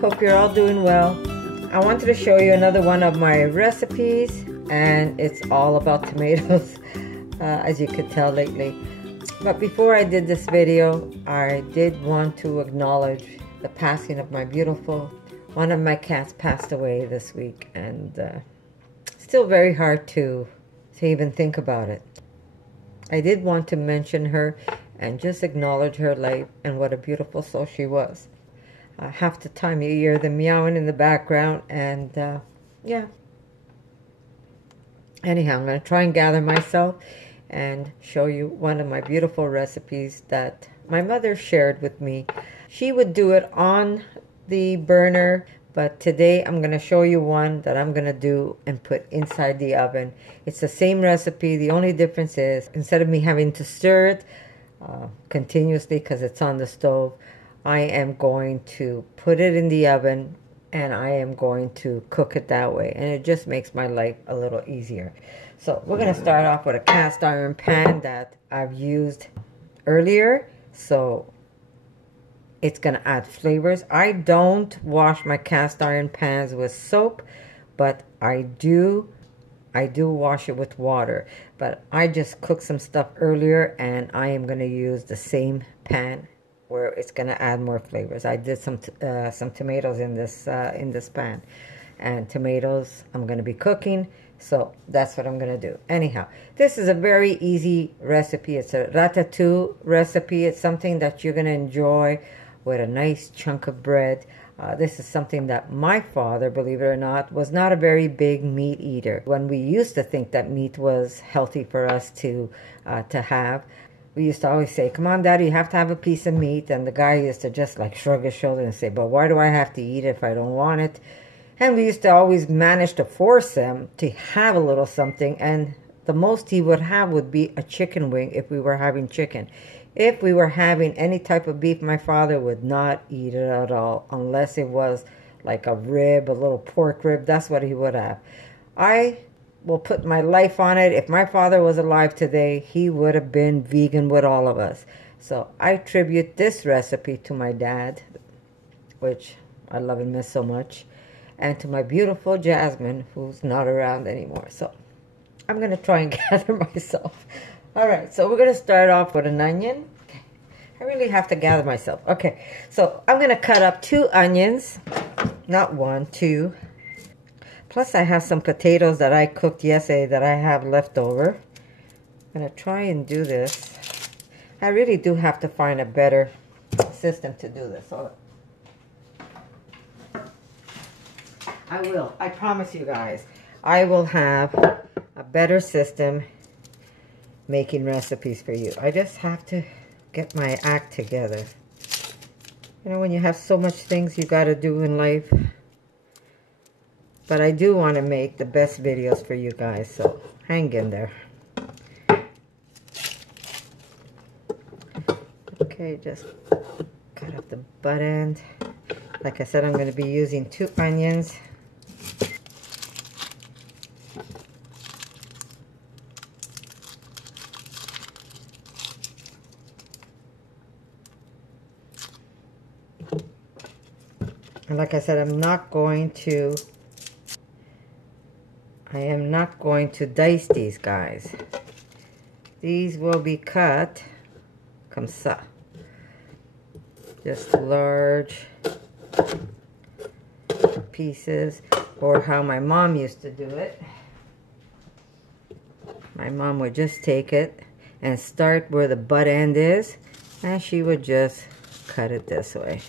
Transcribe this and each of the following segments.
Hope you're all doing well. I wanted to show you another one of my recipes, and it's all about tomatoes, as you could tell lately. But before I did this video, I did want to acknowledge the passing of my beautiful, one of my cats passed away this week, and still very hard to even think about it. I did want to mention her and just acknowledge her life and what a beautiful soul she was. Half the time you hear them meowing in the background, and yeah. Anyhow, I'm going to try and gather myself and show you one of my beautiful recipes that my mother shared with me. She would do it on the burner, but today I'm going to show you one that I'm going to do and put inside the oven. It's the same recipe. The only difference is, instead of me having to stir it continuously because it's on the stove, I am going to put it in the oven and I am going to cook it that way. And it just makes my life a little easier. So we're going to start off with a cast iron pan that I've used earlier. So it's going to add flavors. I don't wash my cast iron pans with soap, but I do wash it with water. But I just cooked some stuff earlier, and I am going to use the same pan where it's going to add more flavors. I did some tomatoes in this pan, and tomatoes I'm going to be cooking, so that's what I'm going to do. Anyhow, this is a very easy recipe. It's a ratatouille recipe. It's something that you're going to enjoy with a nice chunk of bread. This is something that my father, believe it or not, was not a very big meat eater. When we used to think that meat was healthy for us to have, we used to always say, "Come on, Daddy, you have to have a piece of meat." And the guy used to just like shrug his shoulder and say, "But why do I have to eat it if I don't want it?" And we used to always manage to force him to have a little something. And the most he would have would be a chicken wing if we were having chicken. If we were having any type of beef, my father would not eat it at all, unless it was like a rib, a little pork rib. That's what he would have. I will put my life on it. If my father was alive today, he would have been vegan with all of us. So I attribute this recipe to my dad, which I love and miss so much, and to my beautiful Jasmine, who's not around anymore. So I'm going to try and gather myself. All right, so we're going to start off with an onion. Okay. I really have to gather myself. Okay, so I'm going to cut up 2 onions. Not 1, 2. Plus I have some potatoes that I cooked yesterday that I have left over. I'm going to try and do this. I really do have to find a better system to do this. So I will. I promise you guys. I will have a better system making recipes for you. I just have to get my act together. You know, when you have so much things you got to do in life. But I do want to make the best videos for you guys, so hang in there. Okay, just cut up the butt end. Like I said, I'm going to be using 2 onions. And like I said, I am not going to dice these, guys. These will be cut comme ça. Just large pieces, or how my mom used to do it. My mom would just take it and start where the butt end is, and she would just cut it this way.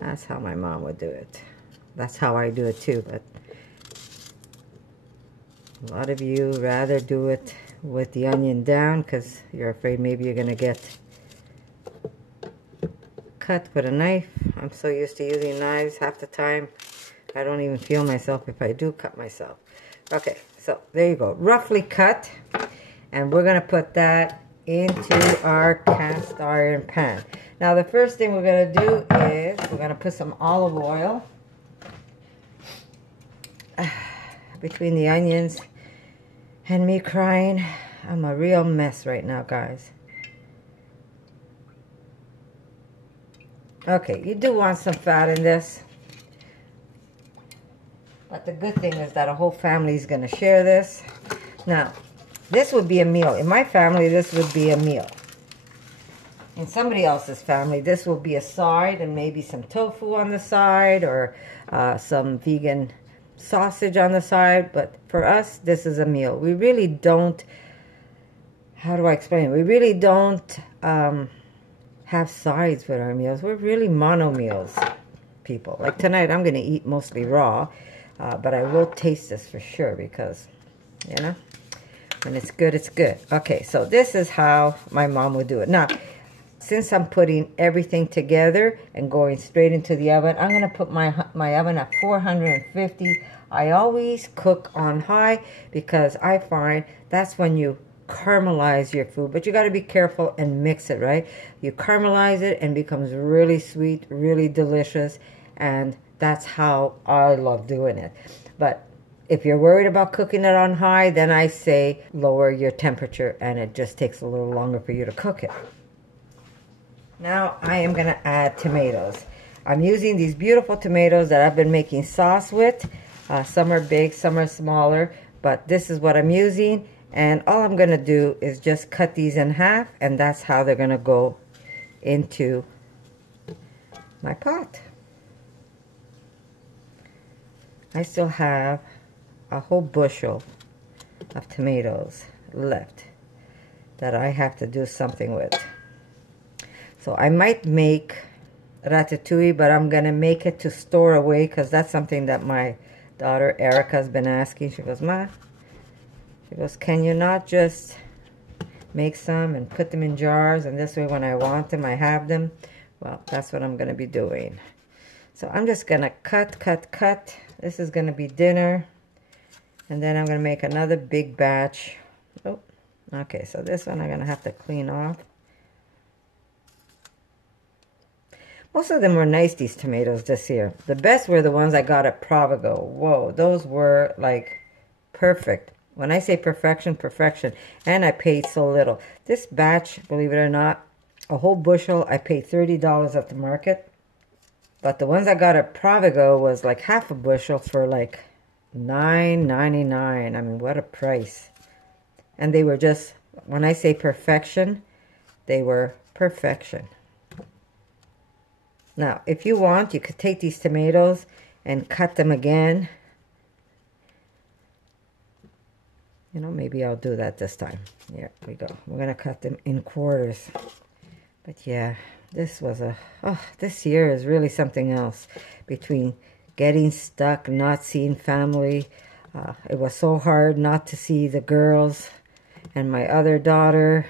That's how my mom would do it. That's how I do it too, but a lot of you rather do it with the onion down because you're afraid maybe you're going to get cut with a knife. I'm so used to using knives half the time. I don't even feel myself if I do cut myself. Okay, so there you go. Roughly cut. And we're going to put that into our cast iron pan. Now the first thing we're going to do is we're going to put some olive oil between the onions and me crying. I'm a real mess right now, guys. Okay, you do want some fat in this. But the good thing is that a whole family is going to share this. Now, this would be a meal. In my family, this would be a meal. In somebody else's family, this will be a side and maybe some tofu on the side or some vegan sausage on the side. But for us, this is a meal. We really don't, how do I explain it? We really don't have sides with our meals. We're really mono meals people. Like tonight, I'm going to eat mostly raw, but I will taste this for sure because, you know, when it's good, it's good. Okay, so this is how my mom would do it. Now, since I'm putting everything together and going straight into the oven, I'm going to put my oven at 450. I always cook on high because I find that's when you caramelize your food. But you got to be careful and mix it, right? You caramelize it and it becomes really sweet, really delicious. And that's how I love doing it. But if you're worried about cooking it on high, then I say lower your temperature and it just takes a little longer for you to cook it. Now I am going to add tomatoes. I'm using these beautiful tomatoes that I've been making sauce with. Some are big, some are smaller, but this is what I'm using. And all I'm going to do is just cut these in half, and that's how they're going to go into my pot. I still have a whole bushel of tomatoes left that I have to do something with. So I might make ratatouille, but I'm going to make it to store away because that's something that my daughter Erica has been asking. She goes, Ma, she goes, can you not just make some and put them in jars and this way when I want them, I have them? Well, that's what I'm going to be doing. So I'm just going to cut. This is going to be dinner. And then I'm going to make another big batch. Oh, okay, so this one I'm going to have to clean off. Most of them were nice, these tomatoes this year. The best were the ones I got at Provigo. Whoa, those were like perfect. When I say perfection, perfection. And I paid so little. This batch, believe it or not, a whole bushel, I paid $30 at the market. But the ones I got at Provigo was like half a bushel for like $9.99. I mean, what a price. And they were just, when I say perfection, they were perfection. Now, if you want, you could take these tomatoes and cut them again. You know, maybe I'll do that this time. Here we go. We're going to cut them in quarters. But yeah, this was this year is really something else. Between getting stuck, not seeing family. It was so hard not to see the girls and my other daughter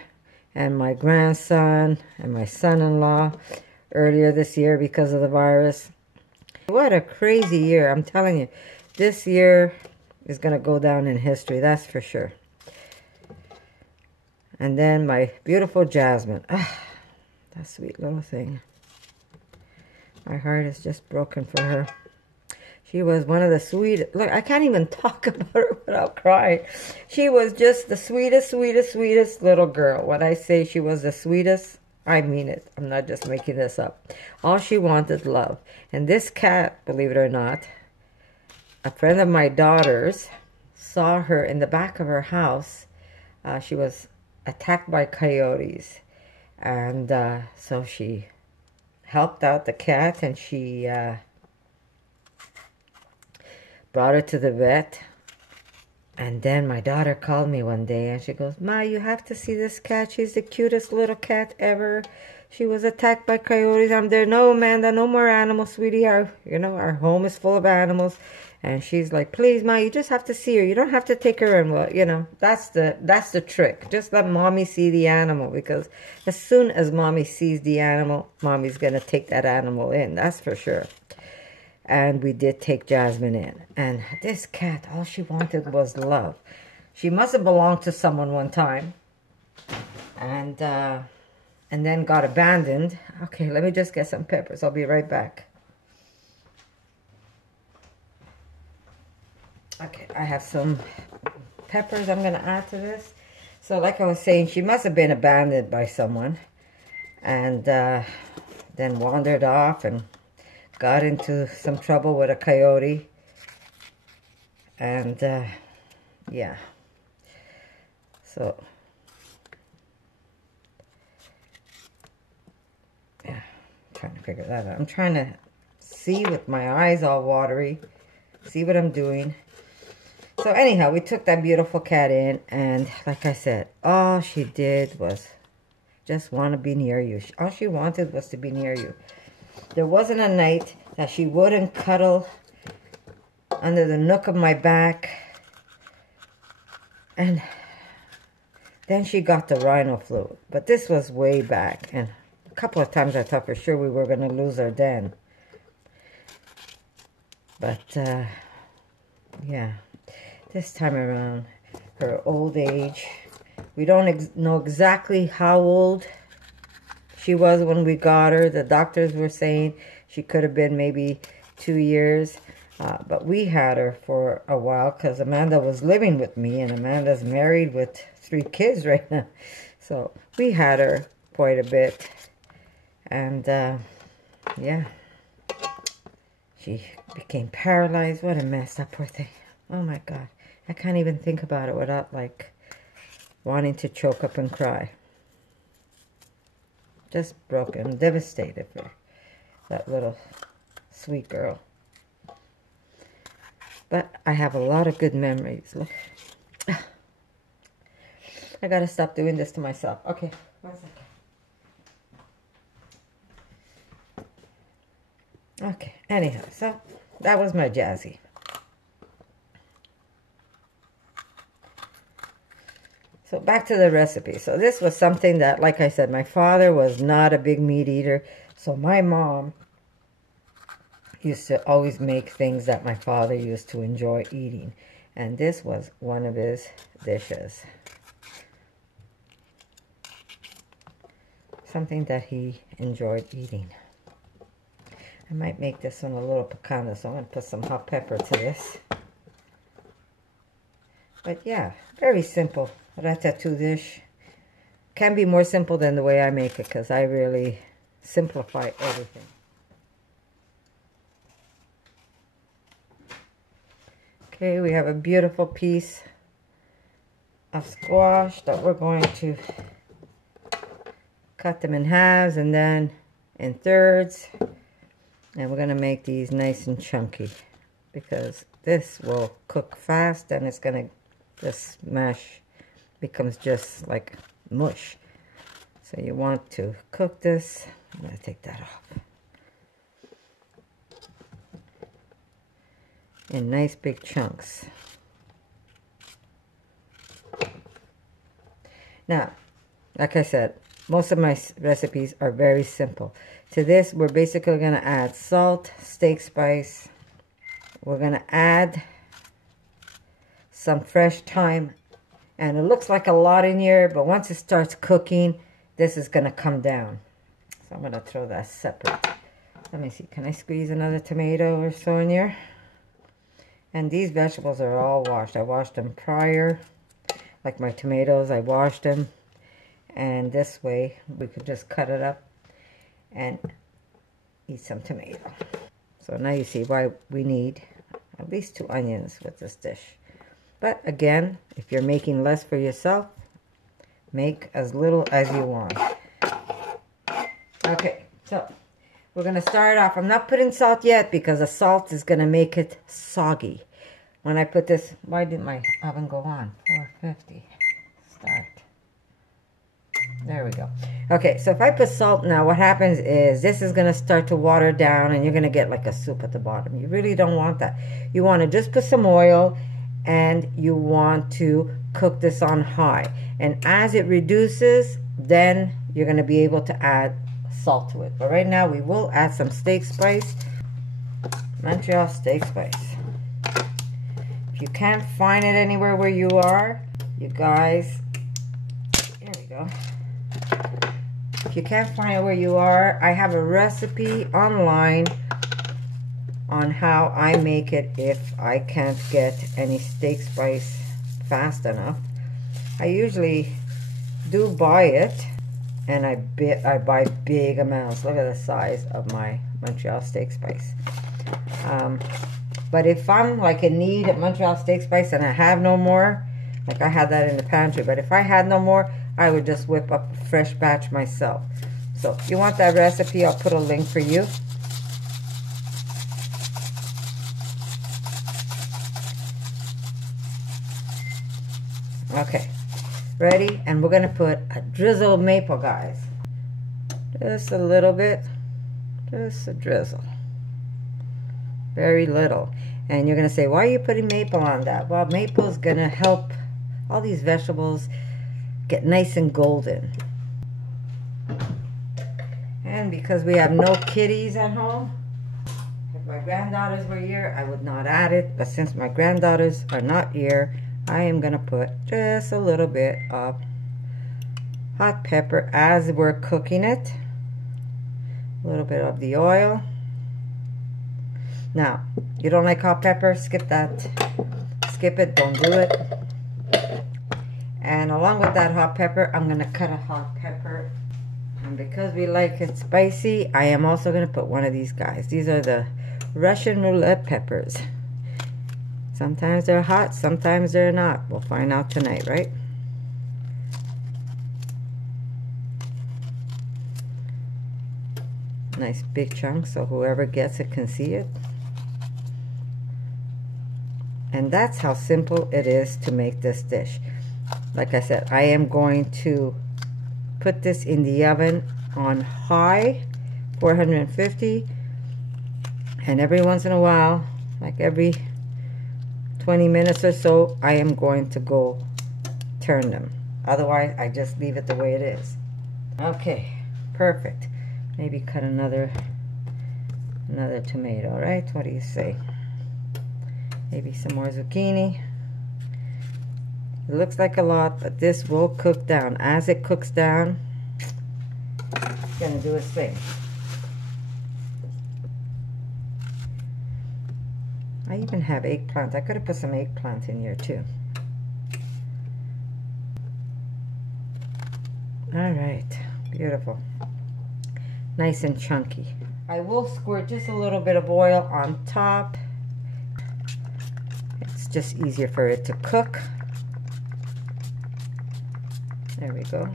and my grandson and my son-in-law earlier this year because of the virus. What a crazy year. I'm telling you, this year is going to go down in history, that's for sure. And then my beautiful Jasmine. That sweet little thing. My heart is just broken for her. She was one of the sweetest. Look, I can't even talk about her without crying. She was just the sweetest little girl. When I say she was the sweetest, I mean it. I'm not just making this up. All she wanted, love. And this cat, believe it or not, a friend of my daughter's saw her in the back of her house. She was attacked by coyotes. And so she helped out the cat and she brought her to the vet. And then my daughter called me one day and she goes, Ma, you have to see this cat. She's the cutest little cat ever. She was attacked by coyotes. I'm there. No, Amanda, no more animals, sweetie. Our home is full of animals. And she's like, please, Ma, you just have to see her. You don't have to take her in. Well, you know, that's the trick. Just let Mommy see the animal. Because as soon as Mommy sees the animal, Mommy's going to take that animal in. That's for sure. And we did take Jasmine in. And this cat, all she wanted was love. She must have belonged to someone one time. And then got abandoned. Okay, let me just get some peppers. I'll be right back. Okay, I have some peppers I'm going to add to this. So like I was saying, she must have been abandoned by someone. And then wandered off and got into some trouble with a coyote. And yeah, so yeah, I'm trying to figure that out. I'm trying to see with my eyes all watery, see what I'm doing. So anyhow, we took that beautiful cat in, and like I said, all she did was just want to be near you. All she wanted was to be near you. There wasn't a night that she wouldn't cuddle under the nook of my back. And then she got the rhino flu. But this was way back, and a couple of times I thought for sure we were going to lose her then. But yeah, this time around, her old age, we don't know exactly how old she was when we got her. The doctors were saying she could have been maybe 2 years. But we had her for a while because Amanda was living with me, and Amanda's married with 3 kids right now. So we had her quite a bit. And yeah, she became paralyzed. What a mess, that poor thing. Oh my God. I can't even think about it without like wanting to choke up and cry. Just broken, devastated for that little sweet girl. But I have a lot of good memories. Look. I gotta stop doing this to myself. Okay, 1 second. Okay, anyhow, so that was my Jazzy. So back to the recipe. So this was something that, like I said, my father was not a big meat eater. So my mom used to always make things that my father used to enjoy eating. And this was one of his dishes. Something that he enjoyed eating. I might make this one a little picante, so I'm going to put some hot pepper to this. But yeah, very simple ratatouille dish. Can be more simple than the way I make it, because I really simplify everything. Okay, we have a beautiful piece of squash that we're going to cut them in halves and then in thirds. And we're going to make these nice and chunky, because this will cook fast and it's going to, this mash becomes just like mush. So you want to cook this. I'm going to take that off. In nice big chunks. Now, like I said, most of my recipes are very simple. To this, we're basically going to add salt, steak spice. We're going to add some fresh thyme. And it looks like a lot in here, but once it starts cooking, this is going to come down. So I'm going to throw that separate. Let me see. Can I squeeze another tomato or so in here? And these vegetables are all washed. I washed them prior. Like my tomatoes, I washed them. And this way, we could just cut it up and eat some tomato. So now you see why we need at least 2 onions with this dish. But again, if you're making less for yourself, make as little as you want. Okay, so we're going to start off. I'm not putting salt yet because the salt is going to make it soggy. When I put this, why didn't my oven go on? 450. Start. There we go. Okay, so if I put salt now, what happens is this is going to start to water down and you're going to get like a soup at the bottom. You really don't want that. You want to just put some oil and you want to cook this on high. And as it reduces, then you're going to be able to add salt to it. But right now we will add some steak spice. Montreal steak spice. If you can't find it anywhere where you are, you guys, here we go. If you can't find it where you are, I have a recipe online on how I make it if I can't get any steak spice fast enough. I usually do buy it, And I buy big amounts. Look at the size of my Montreal steak spice. But if I'm like in need of Montreal steak spice and I have no more, like I had that in the pantry, but if I had no more, I would just whip up a fresh batch myself. So if you want that recipe, I'll put a link for you. Okay, ready? And we're gonna put a drizzle of maple, guys. Just a little bit, just a drizzle. Very little. And you're gonna say, why are you putting maple on that? Well, maple is gonna help all these vegetables get nice and golden. And because we have no kitties at home, if my granddaughters were here, I would not add it. But since my granddaughters are not here, I am gonna put just a little bit of hot pepper as we're cooking it. A little bit of the oil. Now, you don't like hot pepper, skip that. Skip it, don't do it. And along with that hot pepper, I'm gonna cut a hot pepper. And because we like it spicy, I am also gonna put one of these guys. These are the Russian roulette peppers. Sometimes they're hot, sometimes they're not. We'll find out tonight, right? Nice big chunk so whoever gets it can see it. And that's how simple it is to make this dish. Like I said, I am going to put this in the oven on high, 450. And every once in a while, like every 20 minutes or so, I am going to go turn them. Otherwise, I just leave it the way it is. Okay, perfect. Maybe cut another tomato, right? What do you say? Maybe some more zucchini. It looks like a lot, but this will cook down. As it cooks down, it's gonna do its thing. I even have eggplant. I could have put some eggplant in here too. All right, beautiful. Nice and chunky. I will squirt just a little bit of oil on top. It's just easier for it to cook. There we go.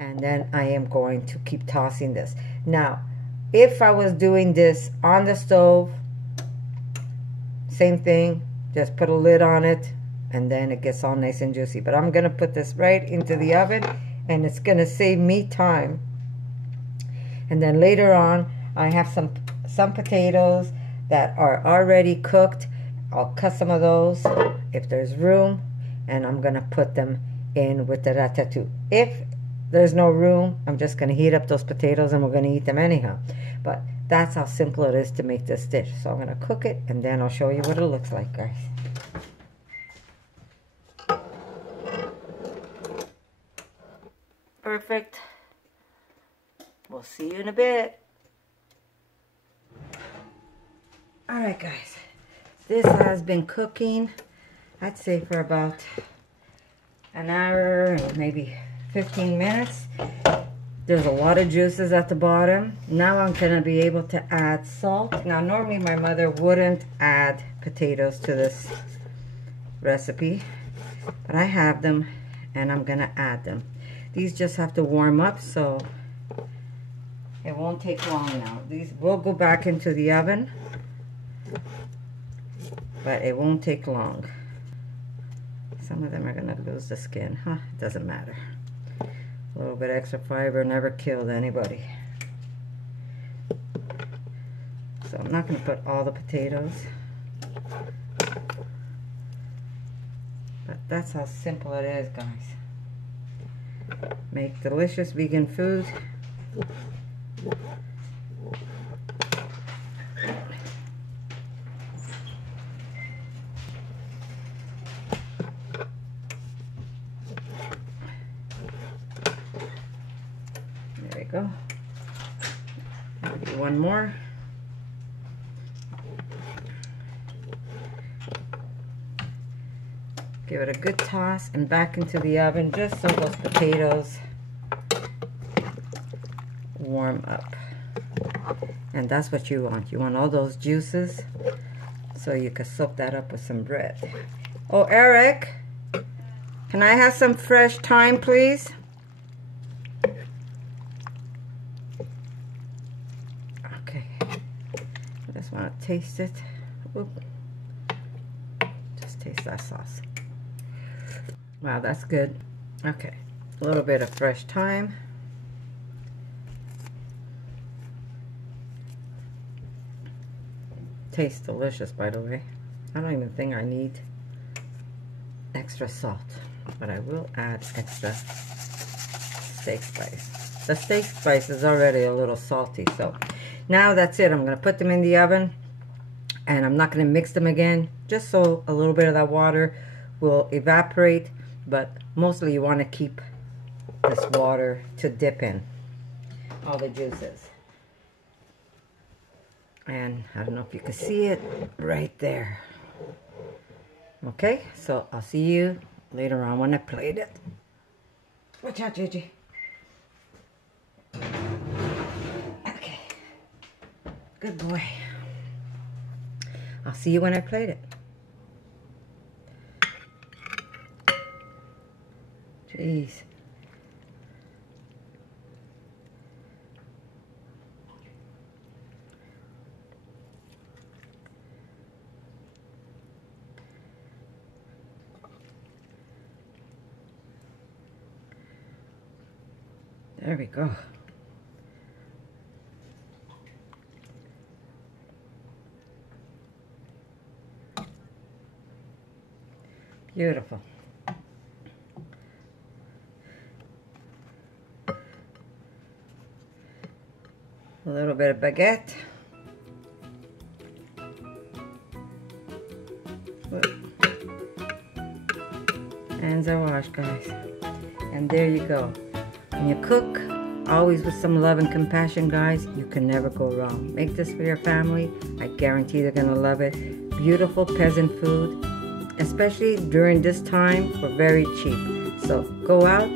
And then I am going to keep tossing this. Now, if I was doing this on the stove, same thing, just put a lid on it and then it gets all nice and juicy. But I'm gonna put this right into the oven and it's gonna save me time. And then later on, I have some potatoes that are already cooked. I'll cut some of those if there's room, and I'm gonna put them in with the ratatouille. If there's no room, I'm just gonna heat up those potatoes and we're gonna eat them anyhow. But that's how simple it is to make this dish. So I'm gonna cook it and then I'll show you what it looks like, guys. Perfect. We'll see you in a bit. All right, guys. This has been cooking, I'd say for about an hour, maybe 15 minutes. There's a lot of juices at the bottom. Now I'm gonna be able to add salt. Now normally my mother wouldn't add potatoes to this recipe, but I have them and I'm gonna add them. These just have to warm up, so it won't take long now. These will go back into the oven, but it won't take long. Some of them are gonna lose the skin, huh? It doesn't matter. A little bit extra fiber never killed anybody. So I'm not gonna put all the potatoes, but that's how simple it is, guys. Make delicious vegan food. There we go. Maybe one more. Give it a good toss and back into the oven just so those potatoes warm up. And that's what you want. You want all those juices so you can soak that up with some bread. Oh, Eric, can I have some fresh thyme, please? Okay. I just want to taste it. Oop. Just taste that sauce. Wow, that's good. Okay. A little bit of fresh thyme. Tastes delicious, by the way. I don't even think I need extra salt, but I will add extra steak spice. The steak spice is already a little salty, so now that's it. I'm going to put them in the oven, and I'm not going to mix them again, just so a little bit of that water will evaporate, but mostly you want to keep this water to dip in all the juices. And I don't know if you can see it right there. Okay, so I'll see you later on when I plate it. Watch out, JJ. Okay. Good boy. I'll see you when I plate it. Jeez. There we go. Beautiful. A little bit of baguette. Hands are washed, guys. And there you go. When you cook, always with some love and compassion, guys, you can never go wrong. Make this for your family. I guarantee they're going to love it. Beautiful peasant food, especially during this time, for very cheap. So go out,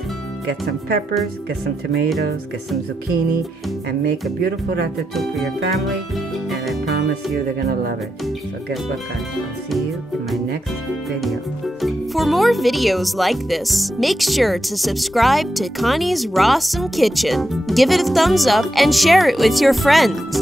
get some peppers, get some tomatoes, get some zucchini, and make a beautiful ratatouille for your family. And I promise you they're going to love it. So guess what, guys? I'll see you in my next video. For more videos like this, make sure to subscribe to Connie's RAWsome Kitchen, give it a thumbs up, and share it with your friends.